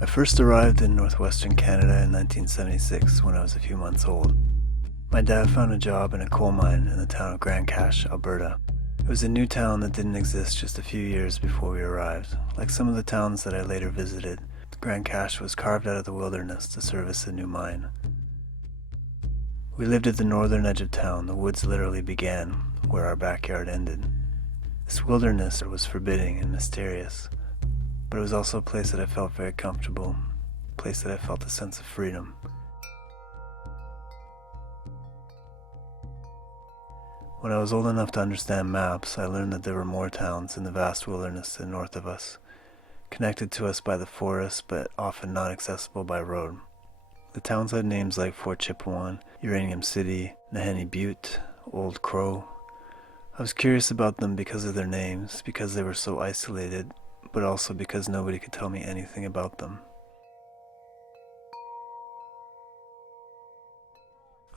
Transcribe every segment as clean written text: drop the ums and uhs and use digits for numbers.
I first arrived in northwestern Canada in 1976 when I was a few months old. My dad found a job in a coal mine in the town of Grande Cache, Alberta. It was a new town that didn't exist just a few years before we arrived. Like some of the towns that I later visited, Grande Cache was carved out of the wilderness to service a new mine. We lived at the northern edge of town. The woods literally began where our backyard ended. This wilderness was forbidding and mysterious, but it was also a place that I felt very comfortable, a place that I felt a sense of freedom. When I was old enough to understand maps, I learned that there were more towns in the vast wilderness to the north of us, connected to us by the forest, but often not accessible by road. The towns had names like Fort Chipewyan, Uranium City, Nahenni Butte, Old Crow. I was curious about them because of their names, because they were so isolated, but also because nobody could tell me anything about them.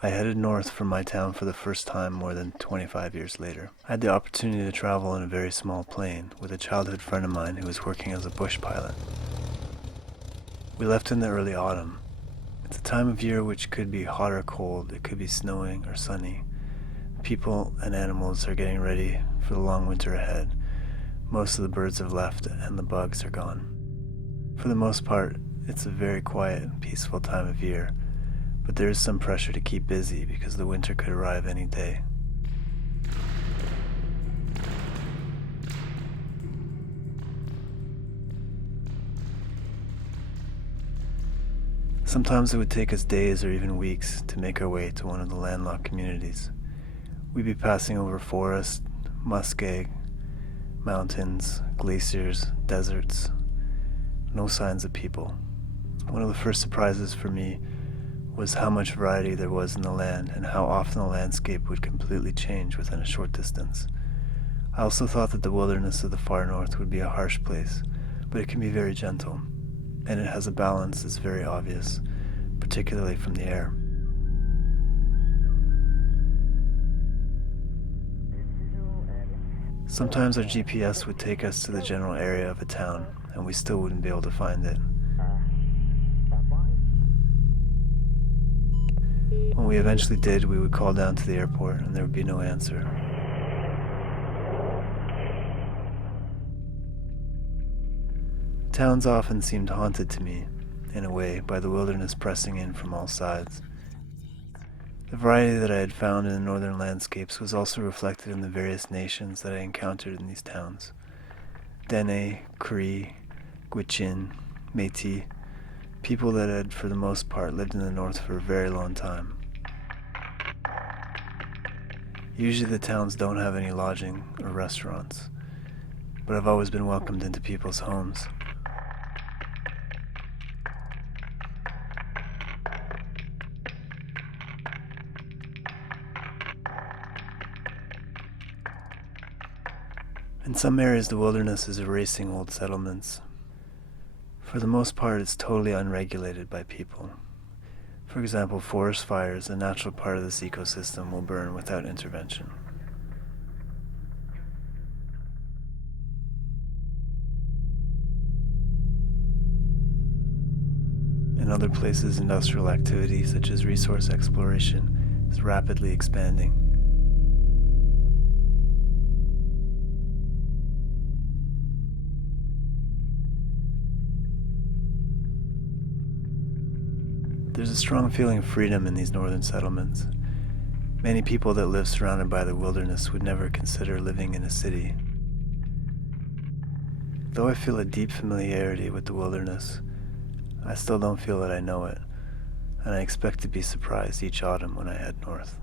I headed north from my town for the first time more than 25 years later. I had the opportunity to travel in a very small plane with a childhood friend of mine who was working as a bush pilot. We left in the early autumn. It's a time of year which could be hot or cold, it could be snowing or sunny. People and animals are getting ready for the long winter ahead. Most of the birds have left and the bugs are gone. For the most part, it's a very quiet and peaceful time of year, but there is some pressure to keep busy because the winter could arrive any day. Sometimes it would take us days or even weeks to make our way to one of the landlocked communities. We'd be passing over forest, muskeg, mountains, glaciers, deserts. No signs of people. One of the first surprises for me was how much variety there was in the land and how often the landscape would completely change within a short distance. I also thought that the wilderness of the far north would be a harsh place, but it can be very gentle, and it has a balance that's very obvious, particularly from the air. Sometimes our GPS would take us to the general area of a town, and we still wouldn't be able to find it. When we eventually did, we would call down to the airport, and there would be no answer. Towns often seemed haunted to me, in a way, by the wilderness pressing in from all sides. The variety that I had found in the northern landscapes was also reflected in the various nations that I encountered in these towns. Dene, Cree, Gwich'in, Métis, people that had, for the most part, lived in the north for a very long time. Usually the towns don't have any lodging or restaurants, but I've always been welcomed into people's homes. In some areas, the wilderness is erasing old settlements. For the most part, it's totally unregulated by people. For example, forest fires, a natural part of this ecosystem, will burn without intervention. In other places, industrial activity, such as resource exploration, is rapidly expanding. There's a strong feeling of freedom in these northern settlements. Many people that live surrounded by the wilderness would never consider living in a city. Though I feel a deep familiarity with the wilderness, I still don't feel that I know it, and I expect to be surprised each autumn when I head north.